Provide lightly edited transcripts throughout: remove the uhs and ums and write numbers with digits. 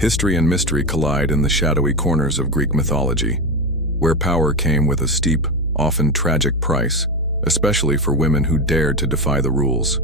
History and mystery collide in the shadowy corners of Greek mythology, where power came with a steep, often tragic price, especially for women who dared to defy the rules.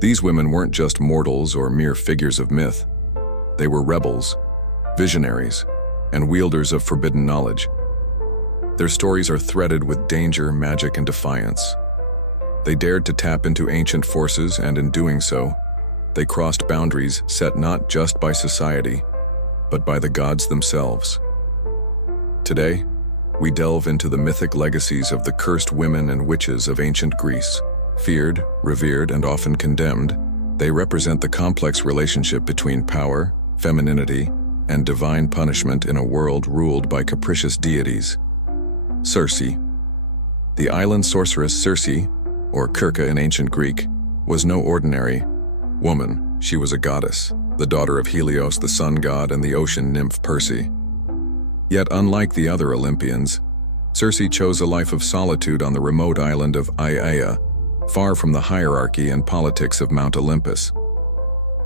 These women weren't just mortals or mere figures of myth. They were rebels, visionaries, and wielders of forbidden knowledge. Their stories are threaded with danger, magic, and defiance. They dared to tap into ancient forces, and in doing so, they crossed boundaries set not just by society, but by the gods themselves. Today, we delve into the mythic legacies of the cursed women and witches of ancient Greece. Feared, revered, and often condemned, they represent the complex relationship between power, femininity, and divine punishment in a world ruled by capricious deities. Circe. The island sorceress Circe, or Kirka in ancient Greek, was no ordinary woman. She was a goddess, the daughter of Helios, the sun god, and the ocean nymph Perse. Yet unlike the other Olympians, Circe chose a life of solitude on the remote island of Aiaia, far from the hierarchy and politics of Mount Olympus.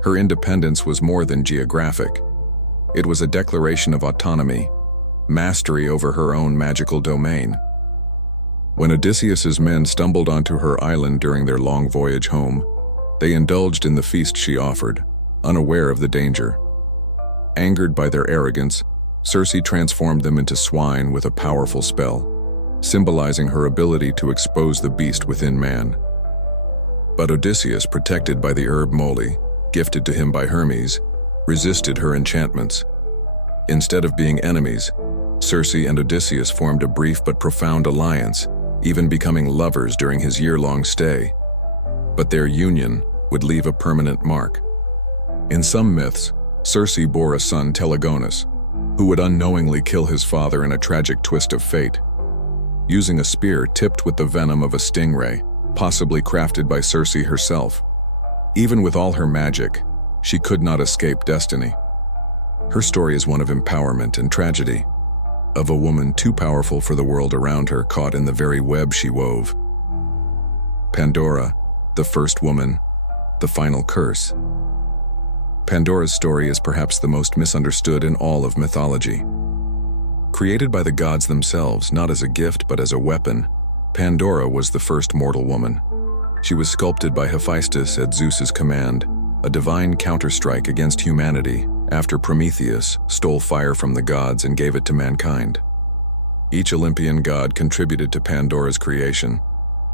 Her independence was more than geographic. It was a declaration of autonomy, mastery over her own magical domain. When Odysseus's men stumbled onto her island during their long voyage home, they indulged in the feast she offered, unaware of the danger. Angered by their arrogance, Circe transformed them into swine with a powerful spell, symbolizing her ability to expose the beast within man. But Odysseus, protected by the herb moly, gifted to him by Hermes, resisted her enchantments. Instead of being enemies, Circe and Odysseus formed a brief but profound alliance, even becoming lovers during his year-long stay. But their union would leave a permanent mark. In some myths, Circe bore a son, Telegonus, who would unknowingly kill his father in a tragic twist of fate. Using a spear tipped with the venom of a stingray, possibly crafted by Circe herself. Even with all her magic, she could not escape destiny. Her story is one of empowerment and tragedy, of a woman too powerful for the world around her, caught in the very web she wove. Pandora, the first woman, the final curse. Pandora's story is perhaps the most misunderstood in all of mythology. Created by the gods themselves, not as a gift but as a weapon, Pandora was the first mortal woman. She was sculpted by Hephaestus at Zeus's command, a divine counterstrike against humanity after Prometheus stole fire from the gods and gave it to mankind. Each Olympian god contributed to Pandora's creation.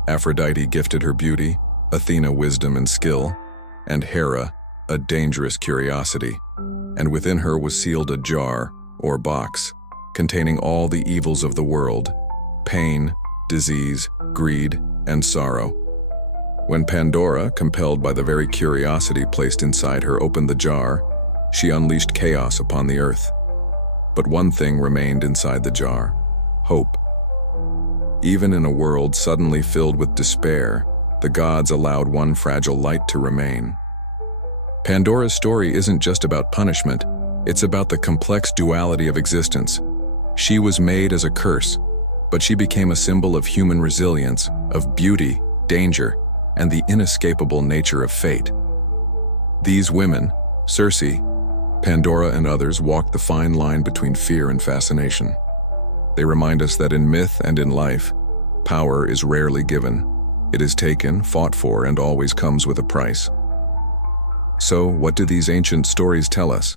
Aphrodite gifted her beauty, Athena wisdom and skill, and Hera a dangerous curiosity. And within her was sealed a jar, or box, containing all the evils of the world: pain, disease, greed, and sorrow. When Pandora, compelled by the very curiosity placed inside her, opened the jar, she unleashed chaos upon the earth. But one thing remained inside the jar: hope. Even in a world suddenly filled with despair, the gods allowed one fragile light to remain. Pandora's story isn't just about punishment, it's about the complex duality of existence. She was made as a curse, but she became a symbol of human resilience, of beauty, danger, and the inescapable nature of fate. These women, Circe, Pandora, and others, walked the fine line between fear and fascination. They remind us that in myth and in life, power is rarely given. It is taken, fought for, and always comes with a price. So, what do these ancient stories tell us?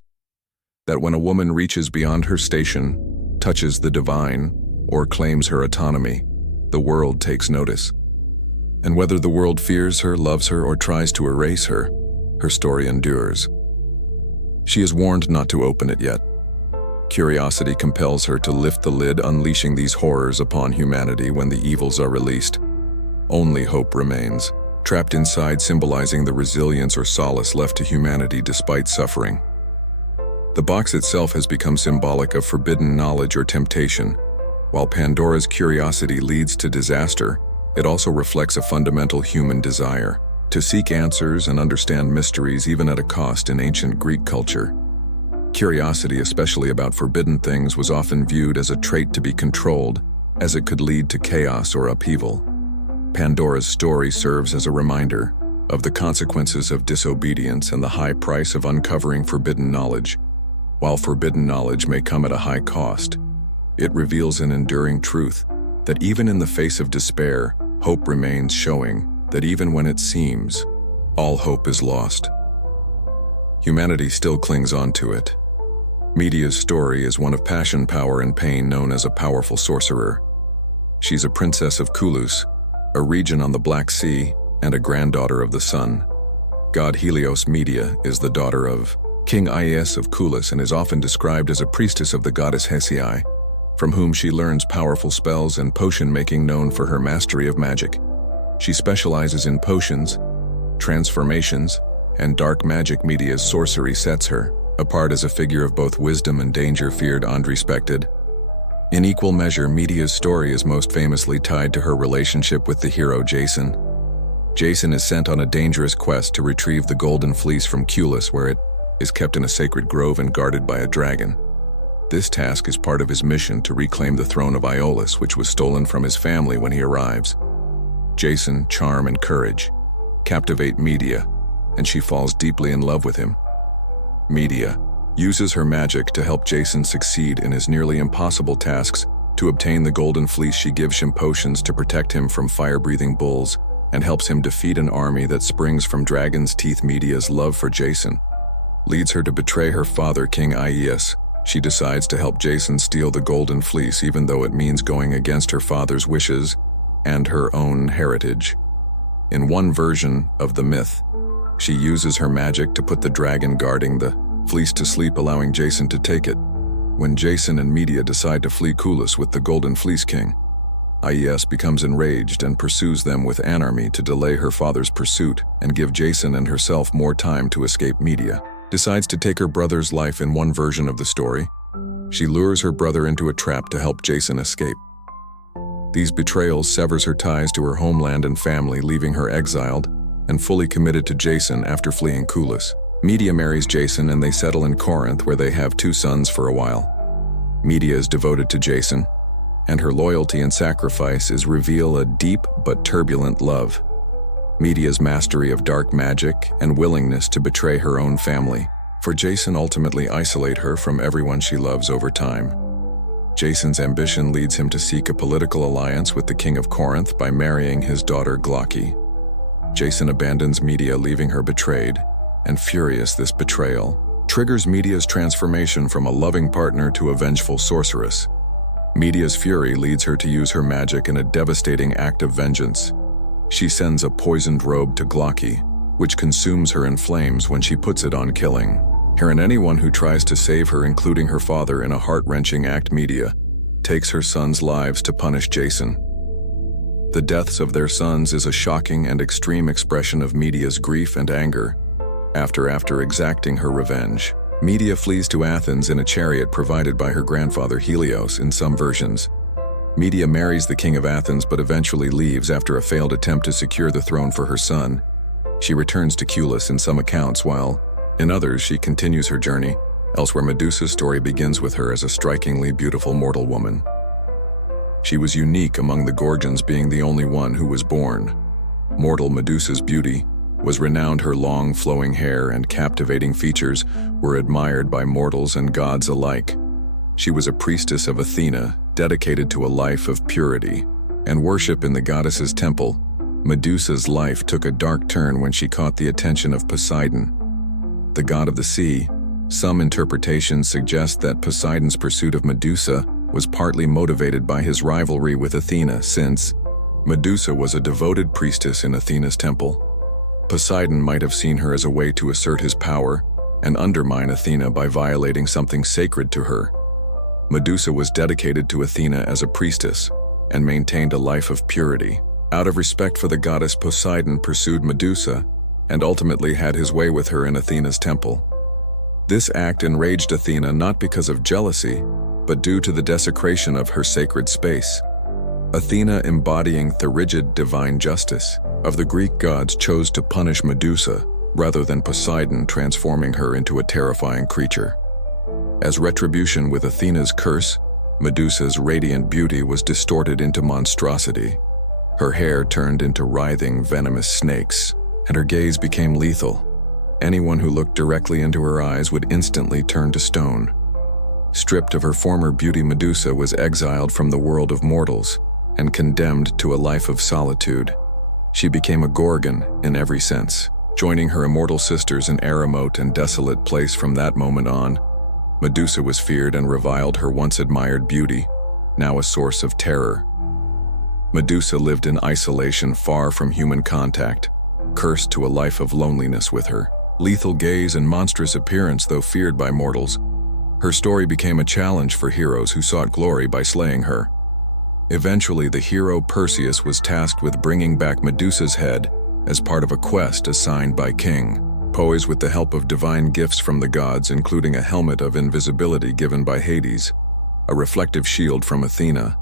That when a woman reaches beyond her station, touches the divine, or claims her autonomy, the world takes notice. And whether the world fears her, loves her, or tries to erase her, her story endures. She is warned not to open it yet. Curiosity compels her to lift the lid, unleashing these horrors upon humanity when the evils are released. Only hope remains, trapped inside, symbolizing the resilience or solace left to humanity despite suffering. The box itself has become symbolic of forbidden knowledge or temptation. While Pandora's curiosity leads to disaster, it also reflects a fundamental human desire to seek answers and understand mysteries, even at a cost in ancient Greek culture. Curiosity, especially about forbidden things, was often viewed as a trait to be controlled, as it could lead to chaos or upheaval. Pandora's story serves as a reminder. of the consequences of disobedience and the high price of uncovering forbidden knowledge. While forbidden knowledge may come at a high cost, it reveals an enduring truth that even in the face of despair, hope remains, showing that even when it seems all hope is lost, humanity still clings on to it. Medea's story is one of passion, power, and pain, known as a powerful sorcerer. She's a princess of Culus, a region on the Black Sea, and a granddaughter of the sun. God Helios. Medea is the daughter of King Aias of Culus and is often described as a priestess of the goddess Hesiae, from whom she learns powerful spells and potion-making, known for her mastery of magic. She specializes in potions, transformations, and dark magic. Medea's sorcery sets her apart as a figure of both wisdom and danger, feared and respected. In equal measure, Medea's story is most famously tied to her relationship with the hero Jason. Jason is sent on a dangerous quest to retrieve the golden fleece from Culus, where it is kept in a sacred grove and guarded by a dragon. This task is part of his mission to reclaim the throne of Iolus, which was stolen from his family when he arrives. Jason, charm and courage captivate Medea, and she falls deeply in love with him. Medea uses her magic to help Jason succeed in his nearly impossible tasks. To obtain the golden fleece, she gives him potions to protect him from fire-breathing bulls and helps him defeat an army that springs from dragon's teeth. Medea's love for Jason leads her to betray her father, King Aias. She decides to help Jason steal the golden fleece, even though it means going against her father's wishes and her own heritage. In one version of the myth, she uses her magic to put the dragon guarding the fleece to sleep, allowing Jason to take it. When Jason and Medea decide to flee Culus with the Golden Fleece King, Aias becomes enraged and pursues them with an army to delay her father's pursuit and give Jason and herself more time to escape. Medea decides to take her brother's life. In one version of the story, she lures her brother into a trap to help Jason escape. These betrayals severs her ties to her homeland and family, leaving her exiled and fully committed to Jason after fleeing Culus. Medea marries Jason and they settle in Corinth, where they have 2 sons for a while. Medea is devoted to Jason, and her loyalty and sacrifice reveal a deep but turbulent love. Medea's mastery of dark magic and willingness to betray her own family for Jason ultimately isolate her from everyone she loves over time. Jason's ambition leads him to seek a political alliance with the king of Corinth by marrying his daughter Glauce. Jason abandons Medea, leaving her betrayed, and furious, this betrayal triggers Medea's transformation from a loving partner to a vengeful sorceress. Medea's fury leads her to use her magic in a devastating act of vengeance. She sends a poisoned robe to Glauce, which consumes her in flames when she puts it on, killing her and anyone who tries to save her, including her father. In a heart-wrenching act, Medea takes her sons' lives to punish Jason. The deaths of their sons is a shocking and extreme expression of Medea's grief and anger. After exacting her revenge, Medea flees to Athens in a chariot provided by her grandfather Helios. In some versions, Medea marries the king of Athens but eventually leaves after a failed attempt to secure the throne for her son. She returns to Culus in some accounts, while in others she continues her journey. Elsewhere, Medusa's story begins with her as a strikingly beautiful mortal woman. She was unique among the Gorgons, being the only one who was born mortal. Medusa's beauty was renowned. Her long, flowing hair and captivating features were admired by mortals and gods alike. She was a priestess of Athena, dedicated to a life of purity and worship in the goddess's temple. Medusa's life took a dark turn when she caught the attention of Poseidon, the god of the sea. Some interpretations suggest that Poseidon's pursuit of Medusa was partly motivated by his rivalry with Athena, since Medusa was a devoted priestess in Athena's temple. Poseidon might have seen her as a way to assert his power and undermine Athena by violating something sacred to her. Medusa was dedicated to Athena as a priestess and maintained a life of purity. Out of respect for the goddess, Poseidon pursued Medusa and ultimately had his way with her in Athena's temple. This act enraged Athena, not because of jealousy, but due to the desecration of her sacred space. Athena, embodying the rigid divine justice of the Greek gods, chose to punish Medusa rather than Poseidon, transforming her into a terrifying creature. As retribution with Athena's curse, Medusa's radiant beauty was distorted into monstrosity. Her hair turned into writhing, venomous snakes, and her gaze became lethal. Anyone who looked directly into her eyes would instantly turn to stone. Stripped of her former beauty, Medusa was exiled from the world of mortals and condemned to a life of solitude. She became a Gorgon in every sense, joining her immortal sisters in a remote and desolate place. From that moment on, Medusa was feared and reviled, her once admired beauty, now a source of terror. Medusa lived in isolation, far from human contact, cursed to a life of loneliness. With her lethal gaze and monstrous appearance, though feared by mortals, her story became a challenge for heroes who sought glory by slaying her. Eventually, the hero Perseus was tasked with bringing back Medusa's head as part of a quest assigned by King Poes with the help of divine gifts from the gods, including a helmet of invisibility given by Hades, a reflective shield from Athena.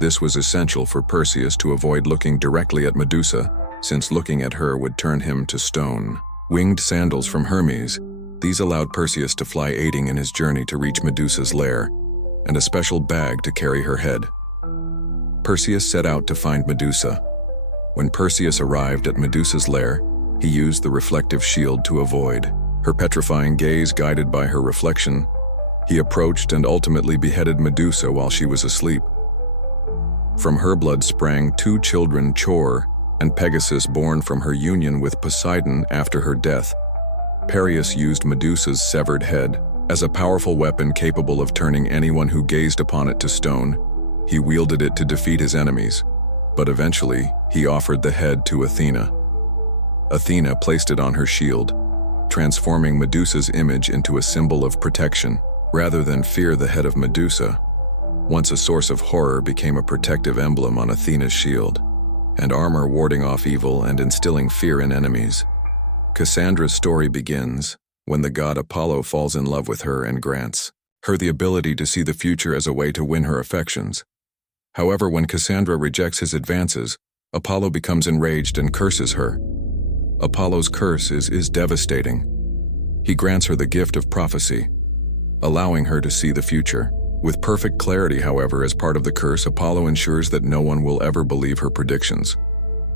This was essential for Perseus to avoid looking directly at Medusa, since looking at her would turn him to stone. Winged sandals from Hermes. These allowed Perseus to fly, aiding in his journey to reach Medusa's lair, and a special bag to carry her head. Perseus set out to find Medusa. When Perseus arrived at Medusa's lair, he used the reflective shield to avoid her petrifying gaze. Guided by her reflection, he approached and ultimately beheaded Medusa while she was asleep. From her blood sprang two children, Chor and Pegasus, born from her union with Poseidon after her death. Perseus used Medusa's severed head as a powerful weapon capable of turning anyone who gazed upon it to stone. He wielded it to defeat his enemies, but eventually he offered the head to Athena. Athena placed it on her shield, transforming Medusa's image into a symbol of protection. Rather than fear, the head of Medusa, once a source of horror, became a protective emblem on Athena's shield, and armor warding off evil and instilling fear in enemies. Cassandra's story begins when the god Apollo falls in love with her and grants her the ability to see the future as a way to win her affections. However, when Cassandra rejects his advances, Apollo becomes enraged and curses her. Apollo's curse is devastating. He grants her the gift of prophecy, allowing her to see the future with perfect clarity. However, as part of the curse, Apollo ensures that no one will ever believe her predictions.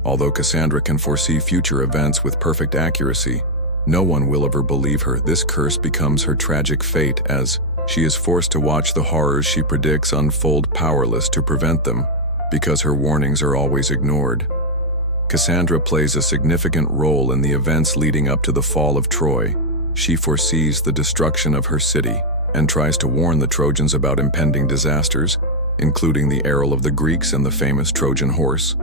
Although Cassandra can foresee future events with perfect accuracy, no one will ever believe her. This curse becomes her tragic fate, as she is forced to watch the horrors she predicts unfold, powerless to prevent them, because her warnings are always ignored. Cassandra plays a significant role in the events leading up to the fall of Troy. She foresees the destruction of her city and tries to warn the Trojans about impending disasters, including the peril of the Greeks and the famous Trojan horse.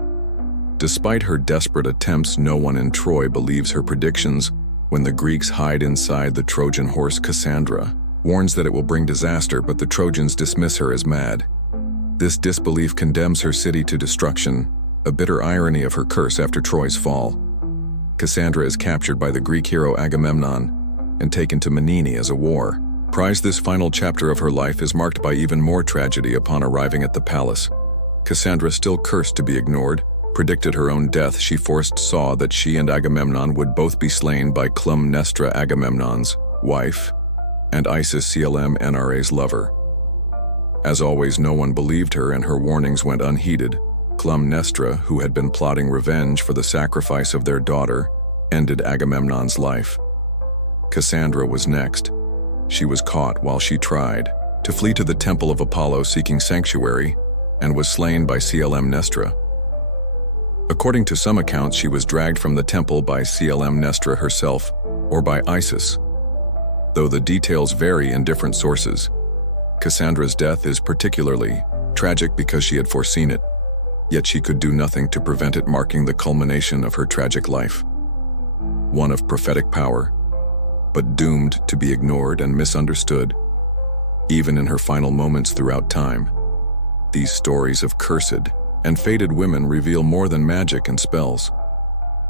Despite her desperate attempts, no one in Troy believes her predictions. When the Greeks hide inside the Trojan horse, Cassandra warns that it will bring disaster, but the Trojans dismiss her as mad. This disbelief condemns her city to destruction, a bitter irony of her curse after Troy's fall. Cassandra is captured by the Greek hero Agamemnon and taken to Menene as a war prize. This final chapter of her life is marked by even more tragedy. Upon arriving at the palace, Cassandra, still cursed to be ignored, predicted her own death. She saw that she and Agamemnon would both be slain by Clytemnestra, Agamemnon's wife, and Isis, Clymnestra's lover. As always, no one believed her, and her warnings went unheeded. Clytemnestra, who had been plotting revenge for the sacrifice of their daughter, ended Agamemnon's life. Cassandra was next. She was caught while she tried to flee to the temple of Apollo seeking sanctuary, and was slain by Clymnestra. According to some accounts, she was dragged from the temple by Clymnestra herself or by Isis, though the details vary in different sources. Cassandra's death is particularly tragic because she had foreseen it, yet she could do nothing to prevent it, marking the culmination of her tragic life. One of prophetic power, but doomed to be ignored and misunderstood, even in her final moments throughout time. These stories of cursed and fated women reveal more than magic and spells.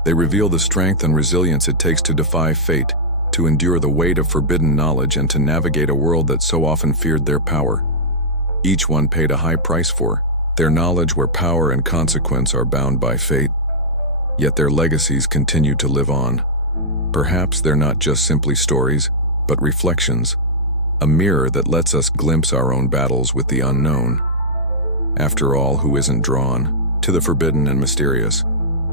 They reveal the strength and resilience it takes to defy fate, to endure the weight of forbidden knowledge, and to navigate a world that so often feared their power. Each one paid a high price for their knowledge, where power and consequence are bound by fate. Yet their legacies continue to live on. Perhaps they're not just simply stories, but reflections, a mirror that lets us glimpse our own battles with the unknown. After all, who isn't drawn to the forbidden and mysterious?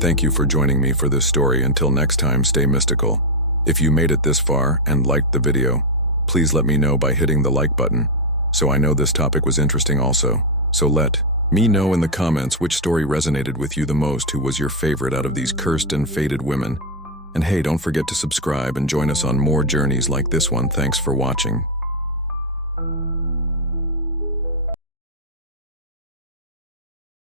Thank you for joining me for this story. Until next time, stay mystical. If you made it this far and liked the video, please let me know by hitting the like button, so I know this topic was interesting also. So let me know in the comments which story resonated with you the most, who was your favorite out of these cursed and fated women. And hey, don't forget to subscribe and join us on more journeys like this one. Thanks for watching.